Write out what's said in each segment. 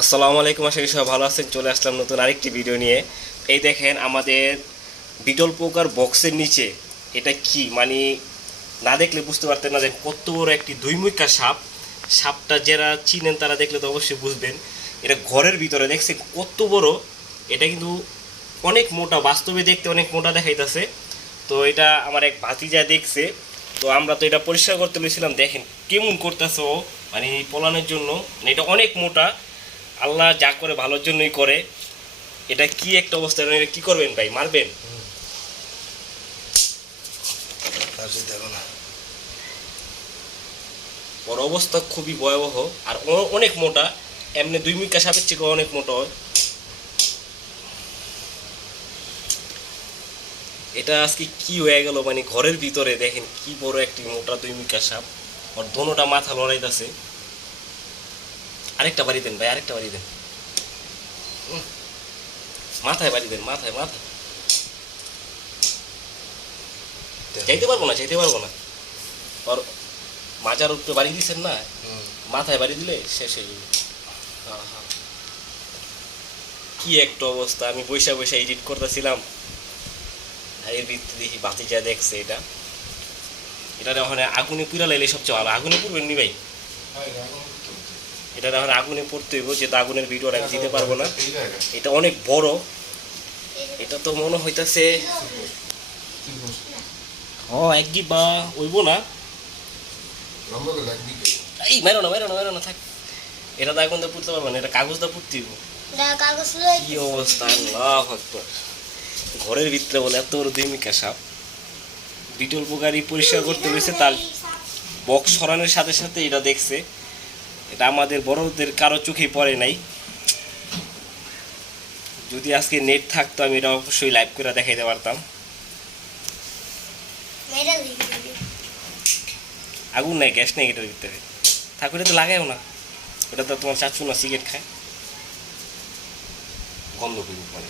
আসসালামু আলাইকুম, আশা করি সবাই ভালো আছেন। চলে আসলাম নতুন আরেকটি ভিডিও নিয়ে। এই দেখেন আমাদের বিটল পোকার বক্সের নিচে এটা কি? মানে না দেখলে বুঝতে পারতেন না যে কত বড় একটি দুইমুখা সাপ। সাপটা যারা চিনেন তারা দেখলে তো অবশ্যই বুঝবেন। এটা ঘরের ভিতরে দেখছেন কত বড়। এটা কিন্তু অনেক মোটা, বাস্তবে দেখতে অনেক মোটা দেখাইতেছে। তো এটা আমার এক ভাতিজা দেখছে। তো আমরা তো এটা পরিষ্কার করতে বলেছিলাম দেখেন কেমন করতেছে ও। মানে পলানোর জন্য। মানে এটা অনেক মোটা। আল্লাহ যা করে ভালোর জন্যই করে এটা কি একটা অবস্থা? এটা কি করবেন ভাই? মারবেন? ওর অবস্থা খুবই ভয়াবহ আর অনেক মোটা। এমনি দুই মিকা সাপের থেকে অনেক মোটা হয়। এটা আজকে কি হয়ে গেল? মানে ঘরের ভিতরে দেখেন কি বড় একটি মোটা দুই মিকা সাপ ওর দোনোটা মাথা লড়াইতেছে। আরেকটা বাড়ি দেন ভাই আরেকটা বাড়ি দেন। মাথায় বাড়ি দেন মাথায় মাথায়। চাইতে পারব না চাইতে পারব না। ওর মাজার উপরে বাড়ি দিচ্ছেন না মাথায় বাড়ি দিলে শেষ হয়ে যাবে। কি একটা অবস্থা আমি বৈশা বৈশা এডিট করতেছিলাম। আর এর ভিত্তি দেখি বাতিজা দেখছে এটা। এটা ওখানে আগুনে পুরা লাইলে সবচেয়ে ভালো। আগুনে পুরবেন নি ভাই এটা এখন আগুনে পড়তে হইব যেহেতু আগুনের ভিডিওটা আমি দিতে পারব না। এটা অনেক বড়। এটা তো মনে হইতাছে ও এক গি বা হইব না। এই মেরো না মেরো না মেরো না থাক। এটা তো এখন তো পুড়তে পারব না এটা কাগজটা পুড়তে হইব। কাগজ কি অবস্থা আল্লাহ আকবার। ঘরের ভিতরে বলে এত বড় দুইমিকা সাপ। বিটল পোকারি পরিষ্কার করতে হয়েছে তার বক্স সরানোর সাথে সাথে এটা দেখছে। এটা আমাদের বড়দের কারও চোখে পড়ে নাই। যদি আজকে নেট থাকতো আমি এটা অবশ্যই লাইভ করে দেখাইতে পারতাম। আগুন নাই গ্যাস নেই এটার ভিতরে। ঠাকুরে তো লাগাইও না। ওটা তো তোমার চাচু না সিগারেট খায়। গন্ধ করি মানে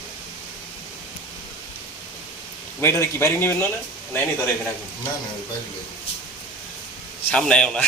এটা কি বাইরে নেবেন না না? নাই নি ধরে আগুন? না না বাইরে বাইরে সামনে আয়ও না।